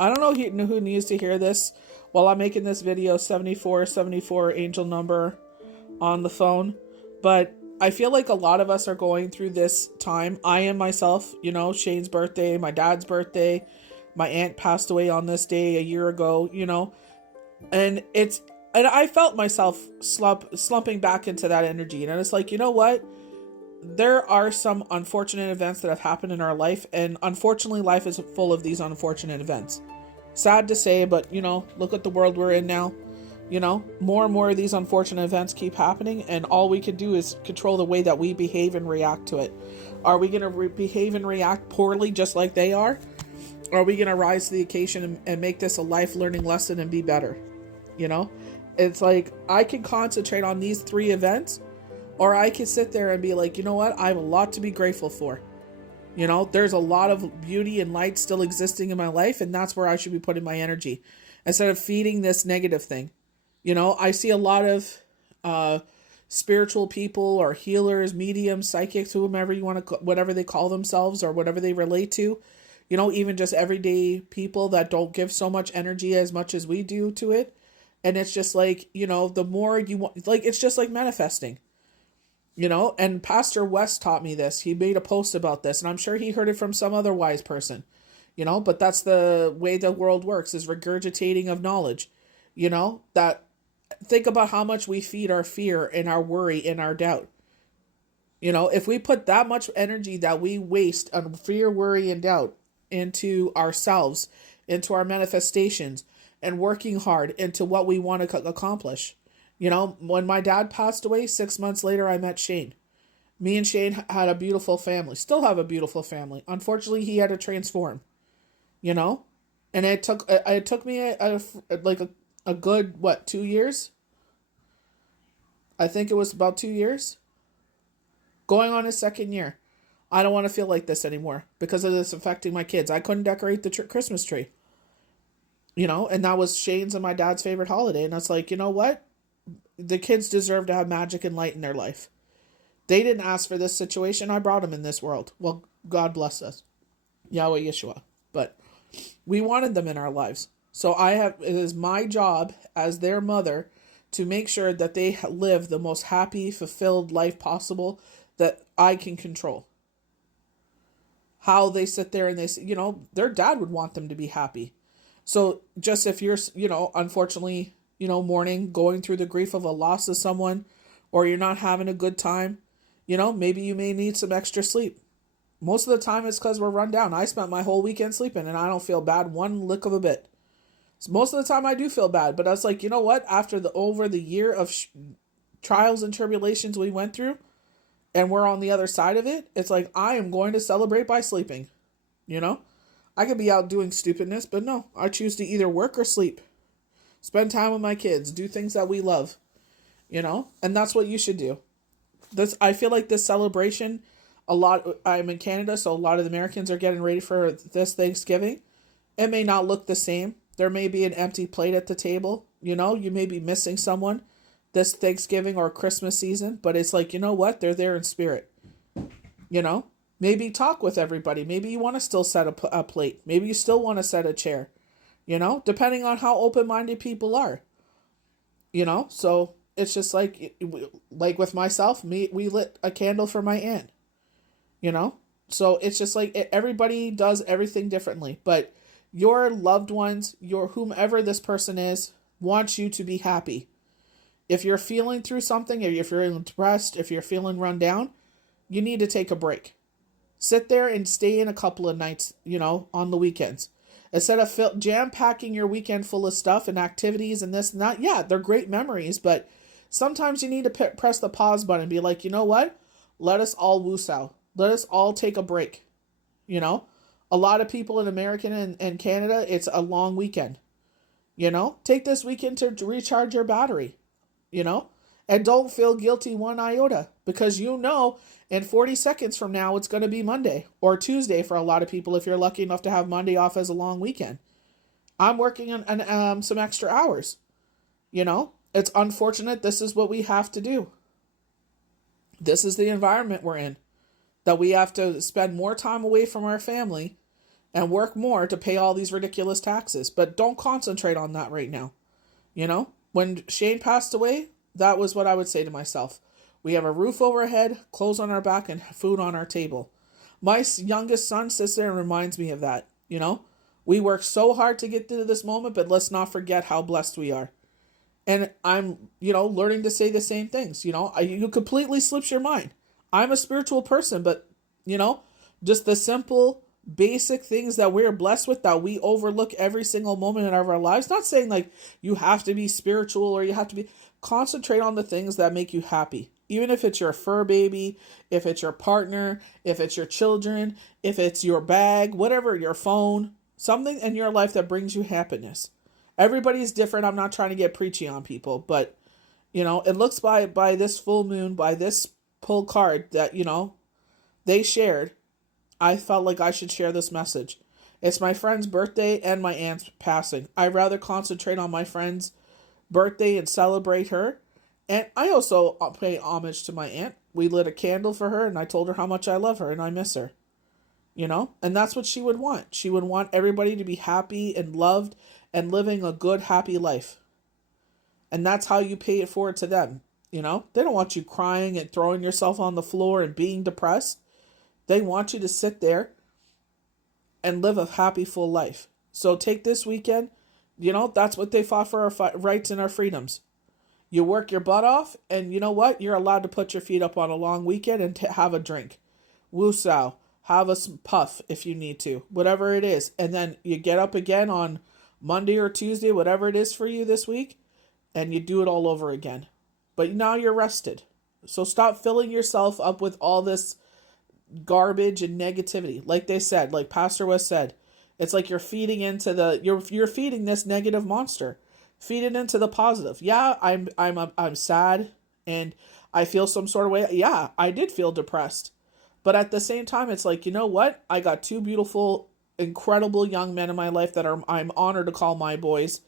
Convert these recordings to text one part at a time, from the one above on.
I don't know who needs to hear this while I'm making this video. 7474 angel number on the phone, but I feel like a lot of us are going through this time. I am myself, Shane's birthday, my dad's birthday, my aunt passed away on this day a year ago, and I felt myself slumping back into that energy. And it's like, you know what? There are some unfortunate events that have happened in our life, and unfortunately life is full of these unfortunate events. Sad to say, but look at the world we're in now. More and more of these unfortunate events keep happening, and all we can do is control the way that we behave and react to it. Are we going to behave and react poorly just like they are? Or are we going to rise to the occasion and make this a life learning lesson and be better? It's like I can concentrate on these three events, or I can sit there and be like, you know what? I have a lot to be grateful for. There's a lot of beauty and light still existing in my life, and that's where I should be putting my energy instead of feeding this negative thing. I see a lot of spiritual people or healers, mediums, psychics, whomever you want to, whatever they call themselves or whatever they relate to, even just everyday people that don't give so much energy as much as we do to it. And it's just like, the more you want, like, it's just like manifesting, and Pastor West taught me this. He made a post about this, and I'm sure he heard it from some other wise person, but that's the way the world works, is regurgitating of knowledge, that think about how much we feed our fear and our worry and our doubt. If we put that much energy that we waste on fear, worry, and doubt into ourselves, into our manifestations, and working hard into what we want to accomplish. When my dad passed away, 6 months later, I met Shane. Me and Shane had a beautiful family, still have a beautiful family. Unfortunately, he had to transform, and it took me a good, 2 years? I think it was about 2 years. Going on his second year. I don't want to feel like this anymore because of this affecting my kids. I couldn't decorate the Christmas tree. And that was Shane's and my dad's favorite holiday. And it's like, you know what? The kids deserve to have magic and light in their life. They didn't ask for this situation. I brought them in this world. Well, God bless us. Yahweh Yeshua. But we wanted them in our lives. So it is my job as their mother to make sure that they live the most happy, fulfilled life possible that I can control. How they sit there and they say, their dad would want them to be happy. So just if you're, unfortunately, mourning, going through the grief of a loss of someone, or you're not having a good time, maybe you may need some extra sleep. Most of the time it's because we're run down. I spent my whole weekend sleeping and I don't feel bad one lick of a bit. So most of the time I do feel bad, but I was like, you know what? Over the year of trials and tribulations we went through, and we're on the other side of it, it's like, I am going to celebrate by sleeping. I could be out doing stupidness, but no, I choose to either work or sleep. Spend time with my kids, do things that we love, and that's what you should do. I feel like this celebration, I'm in Canada, so a lot of the Americans are getting ready for this Thanksgiving. It may not look the same. There may be an empty plate at the table. You may be missing someone this Thanksgiving or Christmas season, but it's like, you know what? They're there in spirit. Maybe talk with everybody. Maybe you want to still set a plate. Maybe you still want to set a chair, depending on how open-minded people are, so it's just like with myself, we lit a candle for my aunt, so it's just like everybody does everything differently, but your loved ones, whomever this person is, wants you to be happy. If you're feeling through something, if you're feeling depressed, if you're feeling run down, you need to take a break. Sit there and stay in a couple of nights, on the weekends. Instead of jam-packing your weekend full of stuff and activities and this and that, yeah, they're great memories, but sometimes you need to press the pause button and be like, you know what? Let us all woosah. Let us all take a break. A lot of people in America and Canada, it's a long weekend. Take this weekend to recharge your battery, and don't feel guilty one iota, because in 40 seconds from now, it's going to be Monday or Tuesday for a lot of people if you're lucky enough to have Monday off as a long weekend. I'm working on some extra hours. It's unfortunate. This is what we have to do. This is the environment we're in, that we have to spend more time away from our family and work more to pay all these ridiculous taxes. But don't concentrate on that right now. You know, when Shane passed away, that was what I would say to myself. We have a roof over our head, clothes on our back, and food on our table. My youngest son sits there and reminds me of that. You know, we work so hard to get to this moment, but let's not forget how blessed we are. And I'm, learning to say the same things. You completely slips your mind. I'm a spiritual person, but, just the simple, basic things that we're blessed with that we overlook every single moment of our lives. Not saying like you have to be spiritual or you have to be, concentrate on the things that make you happy. Even if it's your fur baby, if it's your partner, if it's your children, if it's your bag, whatever, your phone, something in your life that brings you happiness. Everybody's different. I'm not trying to get preachy on people, but it looks by this full moon, by this pull card that, they shared. I felt like I should share this message. It's my friend's birthday and my aunt's passing. I'd rather concentrate on my friend's birthday and celebrate her. And I also pay homage to my aunt. We lit a candle for her and I told her how much I love her and I miss her. And that's what she would want. She would want everybody to be happy and loved and living a good, happy life. And that's how you pay it forward to them. They don't want you crying and throwing yourself on the floor and being depressed. They want you to sit there and live a happy, full life. So take this weekend. That's what they fought for, our rights and our freedoms. You work your butt off, and you know what? You're allowed to put your feet up on a long weekend and have a drink. Woosah. Have a puff if you need to. Whatever it is. And then you get up again on Monday or Tuesday, whatever it is for you this week, and you do it all over again. But now you're rested. So stop filling yourself up with all this garbage and negativity. Like they said, like Pastor West said, it's like you're feeding into you're feeding this negative monster. Feed it into the positive. Yeah, I'm sad and I feel some sort of way. Yeah, I did feel depressed. But at the same time, it's like, you know what? I got two beautiful, incredible young men in my life that I'm honored to call my boys.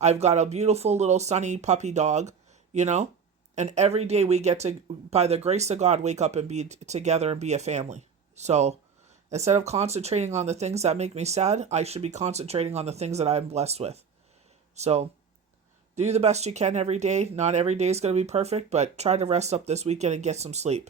I've got a beautiful little sunny puppy dog, and every day we get to, by the grace of God, wake up and be together and be a family. So instead of concentrating on the things that make me sad, I should be concentrating on the things that I'm blessed with. So do the best you can every day. Not every day is going to be perfect, but try to rest up this weekend and get some sleep.